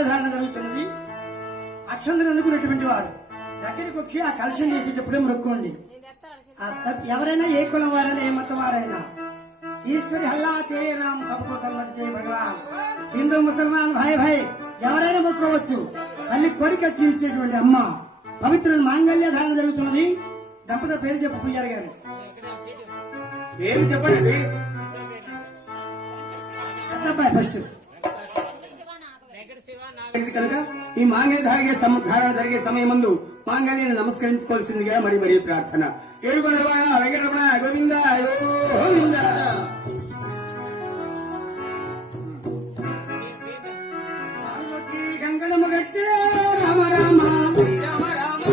మాంగళ్యధారణ జరుగుతున్నది. అక్షంతలు అందుకున్నటువంటి వారు దగ్గరికి వచ్చి ఆ కలశం చేసేటప్పుడే మొక్కుకోండి. ఎవరైనా ఏ కులం వారైనా ఏ మతం వారైనా ఈశ్వరి హల్లా తేరే రామ్ సబ్కో సల్మత్ జై భగవాన్. హిందూ ముసల్మాన్ భాయ్ భాయ్ ఎవరైనా మొక్కవచ్చు. తల్లి కోరిక తీర్చేటువంటి అమ్మ పవిత్ర మాంగళ్య ధారణ జరుగుతున్నది. దంపతుల పేరు చెప్పు పుయ్యారు గారు. ఏమి చెప్పండి పెద్దబ్బాయి ఫస్ట్. కనుక ఈ మాంగళ్య ధారణ జరిగే సమయం ముందు మాంగళ్యాన్ని నమస్కరించుకోవాల్సిందిగా మరి మరి ప్రార్థన. ఏడుకొండలవాడ వెంకటరమణ గోవింద గోవింద. కంకణము గట్టే రామ రామ రామ రామ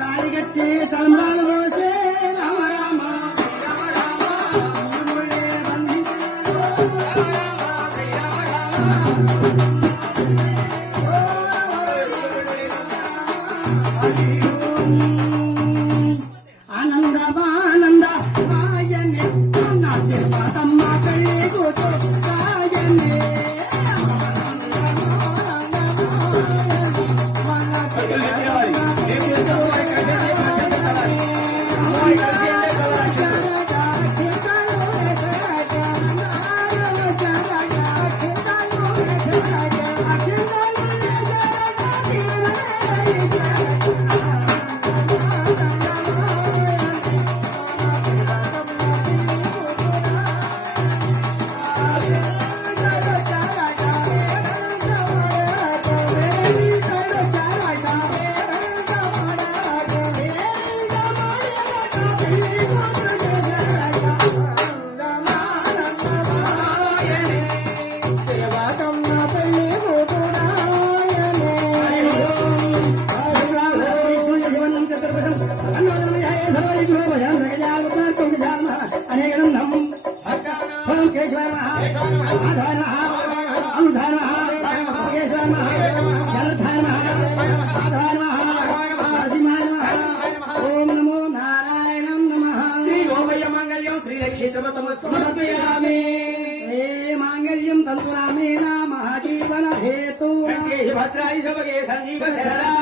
తాళి గట్టే తలంబ్రాలు పోసే రామ రామ రామ రామ ఆనందమానంద మాయనే నాట్య పాతమ్మ కళ్ళే కూతో రాయనే. మాంగళ్యం తంతురామేన మహాజీవన హేతు భద్రాయి సభగే సంజీవ శరదా